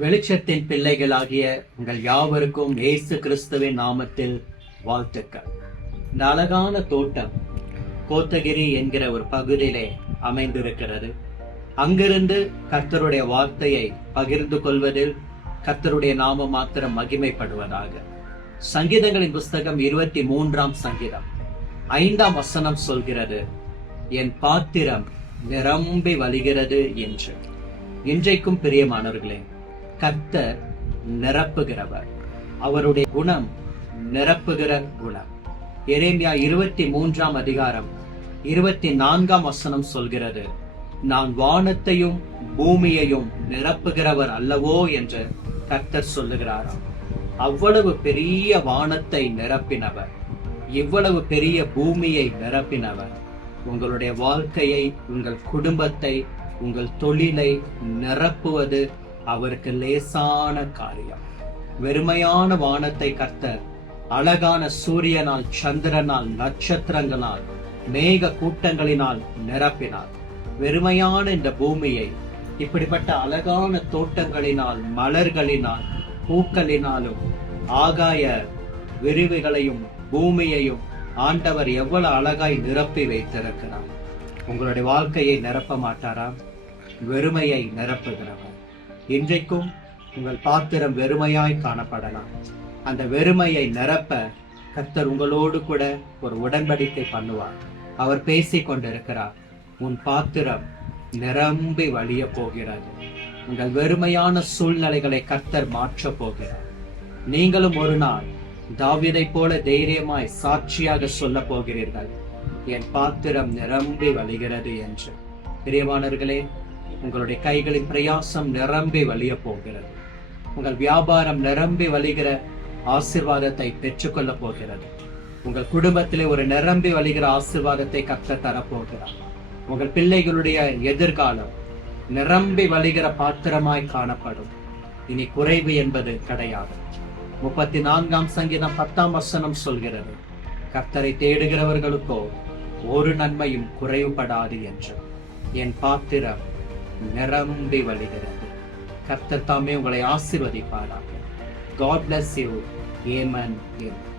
வெளிச்சத்தின் பிள்ளைகளாகிய உங்கள் யாவருக்கும் இயேசு கிறிஸ்துவின் நாமத்தில் வாழ்த்துக்கள். இந்த அழகான தோட்டம் கோத்தகிரி என்கிற ஒரு பகுதியிலே அமைந்திருக்கிறது. அங்கிருந்து கர்த்தருடைய வார்த்தையை பகிர்ந்து கொள்வதில் கர்த்தருடைய நாம மாத்திரம் மகிமைப்படுவதாக. சங்கீதங்களின் புஸ்தகம் 23 சங்கீதம் 5 வசனம் சொல்கிறது, என் பாத்திரம் நிரம்பி வழிகிறது என்று. இன்றைக்கும் பிரியமானவர்களே, கர்த்தர் நிரப்புகிறவர். அவருடைய குணம் நிரப்புகிற குணம். எரேமியா 23 அதிகாரம் 24 வசனம் சொல்கிறது, நான் வானத்தையும் பூமியையும் நிரப்புகிறவர் அல்லவோ என்று கர்த்தர் சொல்லுகிறாராம். அவ்வளவு பெரிய வானத்தை நிரப்பினவர், இவ்வளவு பெரிய பூமியை நிரப்பினவர் உங்களுடைய வாழ்க்கையை, உங்கள் குடும்பத்தை, உங்கள் தொழிலை நிரப்புவது அவருக்கு லேசான காரியம். வெறுமையான வானத்தை கர்த்தர் அழகான சூரியனால், சந்திரனால், நட்சத்திரங்களால், மேக கூட்டங்களினால் நிரப்பினார். வெறுமையான இந்த பூமியை இப்படிப்பட்ட அழகான தோட்டங்களினால், மலர்களினால், பூக்களினாலும், ஆகாய விரிவுகளையும் பூமியையும் ஆண்டவர் எவ்வளவு அழகாய் நிரப்பி வைத்திருக்கிறார். உங்களுடைய வாழ்க்கையை நிரப்ப மாட்டாரா? வெறுமையை நிரப்புகிறவர். இன்றைக்கும் உங்கள் பாத்திரம் வெறுமையாய் காணப்படலாம். அந்த வெறுமையை நிரப்ப கர்த்தர் உங்களோடு கூட ஒரு உடன்படிக்கை பண்ணுவார். அவர் பேசிக் கொண்டிருக்கிறார், உன் பாத்திரம் நிரம்பி வழிய போகிறது. உங்கள் வெறுமையான சூழ்நிலைகளை கர்த்தர் மாற்ற போகிறார். நீங்களும் ஒரு நாள் தாவீதை போல தைரியமாய் சாட்சியாக சொல்ல போகிறீர்கள், என் பாத்திரம் நிரம்பி வழிகிறது என்று. பிரியமானவர்களே, உங்களுடைய கைகளின் பிரயாசம் நிரம்பி வழிய போகிறது. உங்கள் வியாபாரம் நிரம்பி வழிகிற ஆசீர்வாதத்தை பெற்றுக்கொள்ள போகிறது. உங்கள் குடும்பத்திலே ஒரு நிரம்பி வழிகிற ஆசீர்வாதத்தை கர்த்தர் தரப்போகிறார். உங்கள் பிள்ளைகளுடைய எதிர்காலம் நிரம்பி வழிகிற பாத்திரமாய் காணப்படும். இனி குறைவு என்பது கிடையாது. 34 சங்கீதம் 10 வசனம் சொல்கிறது, கர்த்தரை தேடுகிறவர்களுக்கோ ஒரு நன்மையும் குறைவுபடாது என்று. என் பாத்திரம் நிரம்பி வழிகிறது. கர்த்தர் தாமே உங்களை ஆசீர்வதிப்பாராக. God bless you. Amen. Amen.